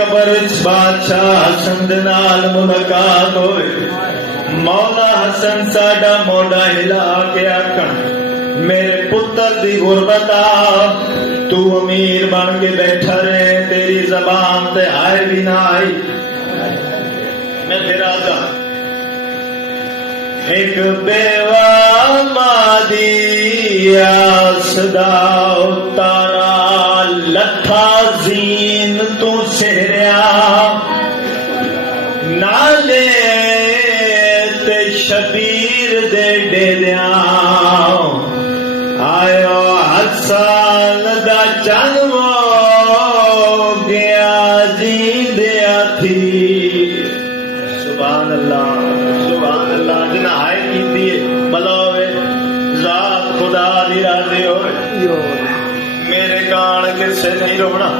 Cover बादशाह हसन दे नाल मुलाकात होए। मौला हसन साडा मोड़ा हिला के आखन, मेरे पुत्र दी गुरबत आ, तू अमीर बन के बैठा रहे, तेरी जबान ते आए भी ना आई। मैं फिर आजा एक बेवा मादी आसदा तारा लथा जीन तू शेरिया नाले ते शबीर दे डेलिया आयो हसन दा जन्म गया जी दिया थी। सुभान अल्लाह जिन्हें हाय की दिए भला होवे, जात खुदा दी राज़ी होवे। मेरे गान किसे नहीं रोना।